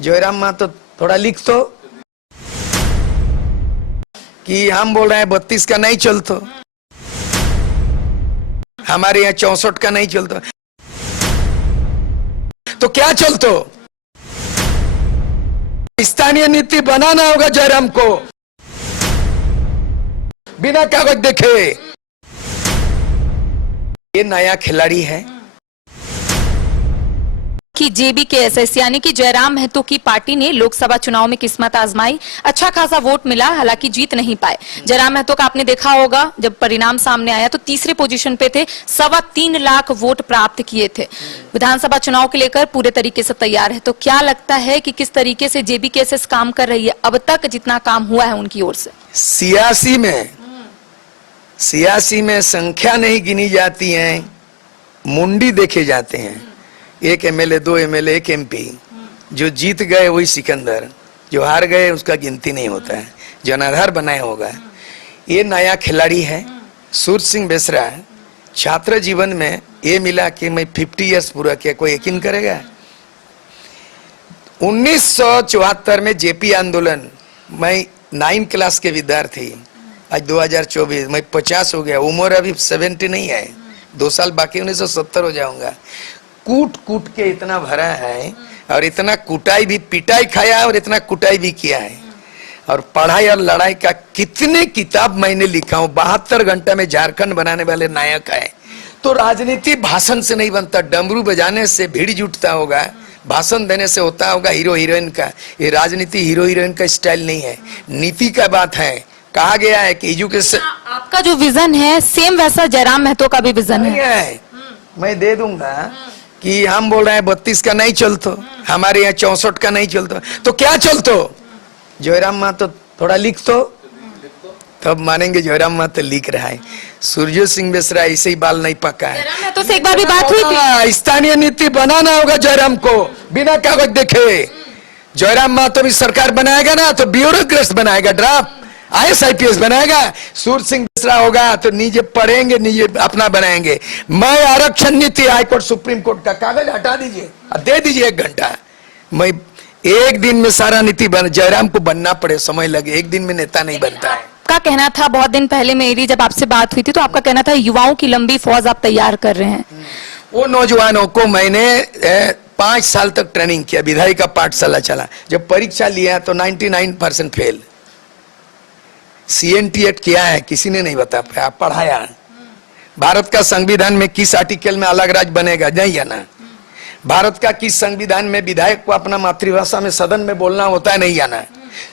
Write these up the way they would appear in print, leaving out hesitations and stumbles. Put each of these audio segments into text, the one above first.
जयराम माँ तो थोड़ा लिख तो कि हम बोल रहे हैं 32 का नहीं चलतो, हमारे यहाँ 64 का नहीं चलतो, तो क्या चलतो? स्थानीय नीति बनाना होगा जयराम को, बिना कागज देखे। ये नया खिलाड़ी है कि जेबीकेएसएस यानी कि जयराम महतो की पार्टी ने लोकसभा चुनाव में किस्मत आजमाई, अच्छा खासा वोट मिला, हालांकि जीत नहीं पाए। जयराम महतो का आपने देखा होगा जब परिणाम सामने आया तो तीसरे पोजीशन पे थे, 3.25 लाख वोट प्राप्त किए थे। विधानसभा चुनाव के लेकर पूरे तरीके से तैयार है। तो क्या लगता है कि किस तरीके से जेबीकेएसएस काम कर रही है अब तक जितना काम हुआ है उनकी ओर से? सियासी में संख्या नहीं गिनी जाती है, मुंडी देखे जाते हैं। 1 एमएलए 2 एमएलए 1 एमपी, जो जीत गए वही सिकंदर, जो हार गए उसका गिनती नहीं होता है, जो अनाधार बनाया होगा। ये नया खिलाड़ी है सूर्य सिंह बेसरा। छात्र जीवन में ये मिला कि मैं 50 इयर्स पूरा किया, कोई यकीन करेगा? 1974 में जेपी आंदोलन, मैं 9 क्लास के विद्यार्थी, आज 2024 मैं 50 हो गया, उम्र अभी 70 नहीं है, 2 साल बाकी 1970 हो जाऊंगा। कूट कूट के इतना भरा है और इतना कुटाई भी, पिटाई खाया और इतना कुटाई भी किया है। और पढ़ाई और लड़ाई का कितने किताब मैंने लिखा हूं। 72 घंटे में झारखंड बनाने वाले नायक है। तो राजनीति भाषण से नहीं बनता, डमरू बजाने से भीड़ जुटता होगा, भाषण देने से होता होगा हीरो हीरोइन का। ये राजनीति हीरो हीरोइन का स्टाइल नहीं है, नीति का बात है। कहा गया है कि एजुकेशन, आपका जो विजन है सेम वैसा जयराम महतो का भी विजन है। मैं दे दूंगा कि हम बोल रहे हैं 32 का नहीं चलतो, हमारे यहाँ 64 का नहीं चलतो, तो क्या चलतो? जयराम माँ तो थोड़ा लिख तो, तब मानेंगे जयराम माँ तो लिख रहा है। सूर्य सिंह बेसरा ऐसे ही बाल नहीं पका है। तो से एक बार भी बात हुई थी, स्थानीय नीति बनाना होगा जयराम को, बिना कागज देखे। जयराम माँ तो भी सरकार बनाएगा ना तो ब्यूरोक्रेट बनाएगा, ड्राफ्ट IAS बनाएगा। सूर्य सिंह बेसरा होगा तो नीचे पढ़ेंगे, नीचे अपना बनाएंगे। मैं आरक्षण नीति, हाईकोर्ट सुप्रीम कोर्ट का कागज हटा दीजिए, दे दीजिए 1 घंटा, मैं 1 दिन में सारा नीति बन। जयराम को बनना पड़े, समय लगे, 1 दिन में नेता नहीं बनता है। आपका कहना था, बहुत दिन पहले मेरी जब आपसे बात हुई थी तो आपका कहना था युवाओं की लंबी फौज आप तैयार कर रहे हैं। वो नौजवानों को मैंने 5 साल तक ट्रेनिंग किया, विधायी का पाठशाला चला। जब परीक्षा लिया तो 99% फेल। CNTET क्या है किसी ने नहीं बता पाया, पढ़ाया। भारत का संविधान में किस आर्टिकल में अलग राज्य बनेगा नहीं जाना। भारत का किस संविधान में विधायक को अपना मातृभाषा में सदन में बोलना होता है नहीं जाना।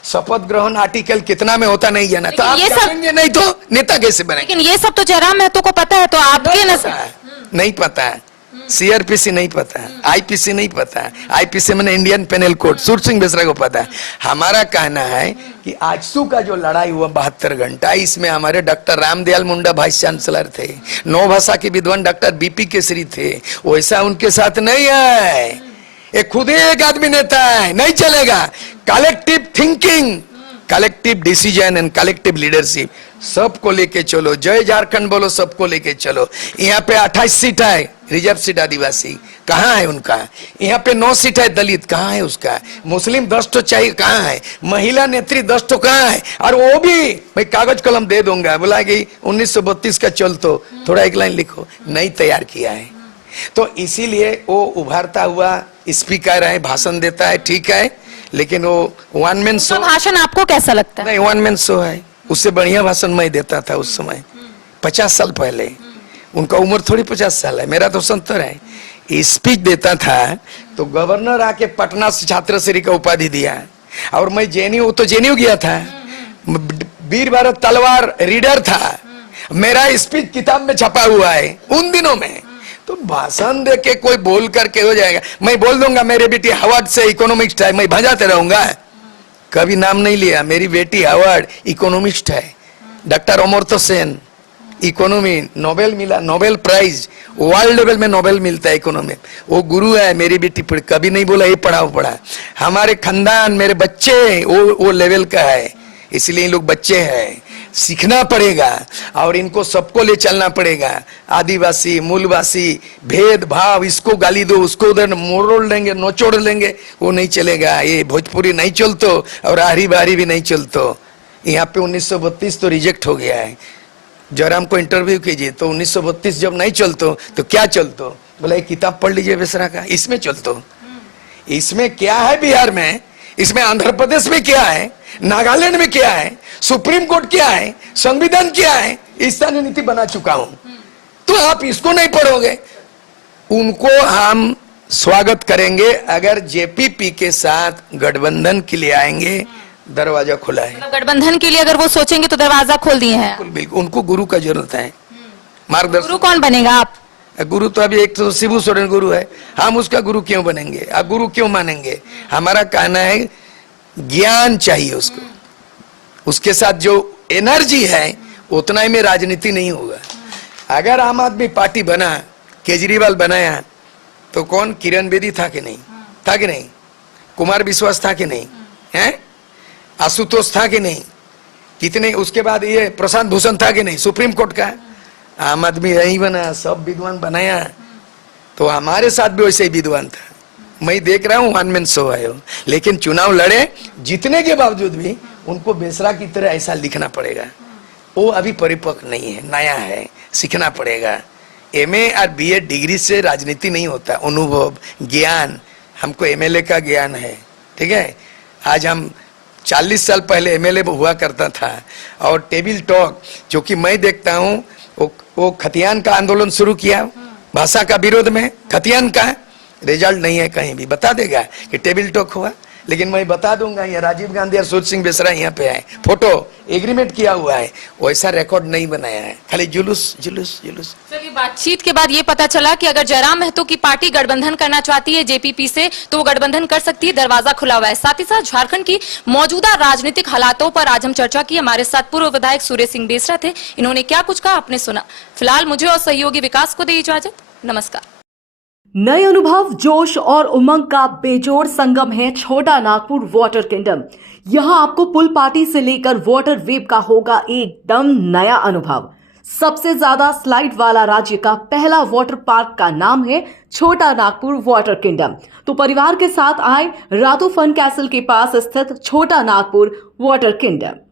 शपथ ग्रहण आर्टिकल कितना में होता नहीं जाना। तो आप ये सब नहीं तो नेता कैसे बनेंगे? लेकिन ये सब तो जयराम महतो को पता है, तो आपके नहीं पता है। CRPC नहीं पता है, IPC नहीं पता है। IPC मैंने Indian panel code, Surya Singh Besra को पता है। हमारा कहना है कि आजसू का जो लड़ाई हुआ 72 घंटा, इसमें हमारे doctor Ramdayal Munda vice chancellor थे, 9 भाषा के विद्वान डॉक्टर BP केसरी थे, वैसा उनके साथ नहीं है। ये खुद ही एक आदमी नेता है, नहीं चलेगा। Collective thinking, collective decision and collective leadership, सबको लेके चलो। जय झारखंड बोलो, सबको लेके चलो। यहाँ पे 28 सीट है रिजर्व सीट आदिवासी, कहाँ है उनका? यहाँ पे 9 सीट है दलित, कहाँ है उसका? मुस्लिम 10 तो चाहिए, कहाँ है? महिला नेत्री 10 तो कहाँ है? और वो भी मैं कागज कलम दे दूंगा, बोला कि 1932 का चल तो थोड़ा 1 लाइन लिखो, नहीं तैयार किया है। तो इसीलिए वो उभरता हुआ स्पीकर है, भाषण देता है, ठीक है, लेकिन वो 1 मैन शो। भाषण आपको कैसा लगता है? नहीं, 1 मैन शो है। उससे बढ़िया भाषण मैं देता था उस समय, 50 साल पहले। उनका उम्र थोड़ी 50 साल है, मेरा तो 70 है। स्पीच देता था तो गवर्नर आके पटना से छात्र श्री का उपाधि दिया। और मैं JNU, तो JNU गया था, वीर भारत तलवार रीडर था, मेरा स्पीच किताब में छपा हुआ है उन दिनों में। तो भाषण दे के कोई बोल करके हो जाएगा। मैं बोल दूंगा मेरे बेटी हार्वर्ड से इकोनॉमिक्स है, मैं भजाते रहूंगा, कभी नाम नहीं लिया। मेरी बेटी हार्वर्ड इकोनॉमिस्ट है, doctor Amartya Sen, economy Nobel मिला, नोबेल प्राइज वर्ल्ड लेवल में नोबेल मिलता है इकोनॉमी, वो गुरु है। मेरी बेटी कभी नहीं बोला ये पढ़ाओ पढ़ा। हमारे खानदान, मेरे बच्चे वो लेवल का है, इसलिए लोग बच्चे हैं। सीखना पड़ेगा और इनको सबको ले चलना पड़ेगा। आदिवासी, मूलवासी, भेदभाव, इसको गाली दो, उसको उधर मोड़ लेंगे, नोचोड़ लेंगे, वो नहीं चलेगा। ये भोजपुरी नहीं चलतो और आरी बारी भी नहीं चलतो। यहाँ पे 1932 तो रिजेक्ट हो गया है। जयराम को इंटरव्यू कीजिए तो 1932 जब नहीं चलतो तो क्या चलतो? बोला एक किताब पढ़ लीजिए बेसरा का, इसमें चलतो। इसमें क्या है बिहार में, इसमें आंध्र प्रदेश में क्या है, नागालैंड में क्या है, सुप्रीम कोर्ट क्या है, संविधान क्या है, इस तरह नीति बना चुका हूं। तो आप इसको नहीं पढ़ोगे। उनको हम स्वागत करेंगे अगर जेपीपी के साथ गठबंधन के लिए आएंगे, दरवाजा खुला है। मतलब गठबंधन के लिए अगर वो सोचेंगे तो दरवाजा खोल दिए हैं। बिल्कुल बिल्कुल, उनको गुरु का जरूरत है, मार्गदर्शन। गुरु कौन बनेगा आप? गुरु तो अभी एक तो शिबू सोरेन गुरु है, हम उसका गुरु क्यों बनेंगे? आप गुरु क्यों मानेंगे? हमारा कहना है ज्ञान चाहिए उसको, उसके साथ जो एनर्जी है उतना ही में राजनीति नहीं होगा। अगर आम आदमी पार्टी बना, केजरीवाल बनाया, तो कौन? किरण बेदी था कि नहीं? था कि नहीं? कुमार विश्वास था कि नहीं? है? आशुतोष था कि नहीं? कितने, उसके बाद ये प्रशांत भूषण था कि नहीं? सुप्रीम कोर्ट का आम आदमी यही बना, सब विद्वान बनाया। तो हमारे साथ भी वैसे ही विद्वान था। मैं देख रहा हूँ वन मैन शो है, लेकिन चुनाव लड़े, जीतने के बावजूद भी उनको बेसरा की तरह ऐसा लिखना पड़ेगा। वो अभी परिपक्व नहीं है, नया है, सीखना पड़ेगा। एमए और बीए डिग्री से राजनीति नहीं होता, अनुभव, ज्ञान। हमको एमएलए का ज्ञान है, ठीक है। आज हम 40 साल पहले एमएलए हुआ करता था, और टेबल टॉक जो कि मैं देखता हूँ, वो खतियान का आंदोलन शुरू किया भाषा का विरोध में। खतियान का रिजल्ट नहीं है कहीं भी, बता देगा कि टेबल टॉक हुआ। लेकिन मैं बता दूंगा, ये राजीव गांधी और सूरज सिंह बेसरा यहाँ पे आए, फोटो एग्रीमेंट किया हुआ है, वैसा रिकॉर्ड नहीं बनाया है, खाली जुलूस जुलूस जुलूस। चलिए, बातचीत के बाद ये पता चला कि अगर जयराम महतो की पार्टी गठबंधन करना चाहती है जेपीपी से, तो वो गठबंधन कर सकती है, दरवाजा खुला हुआ है। साथ ही साथ झारखंड की मौजूदा राजनीतिक हालातों पर आज हम चर्चा की। हमारे साथ पूर्व विधायक सूर्य सिंह बेसरा थे, इन्होंने क्या कुछ कहा आपने सुना। फिलहाल मुझे और सहयोगी विकास को दे इजाजत, नमस्कार। नए अनुभव, जोश और उमंग का बेजोड़ संगम है छोटा नागपुर वाटर किंगडम। यहां आपको पुल पार्टी से लेकर वाटर वेव का होगा एकदम नया अनुभव। सबसे ज्यादा स्लाइड वाला राज्य का पहला वाटर पार्क का नाम है छोटा नागपुर वाटर किंगडम। तो परिवार के साथ आए रातू फन कैसल के पास स्थित छोटा नागपुर वाटर किंगडम।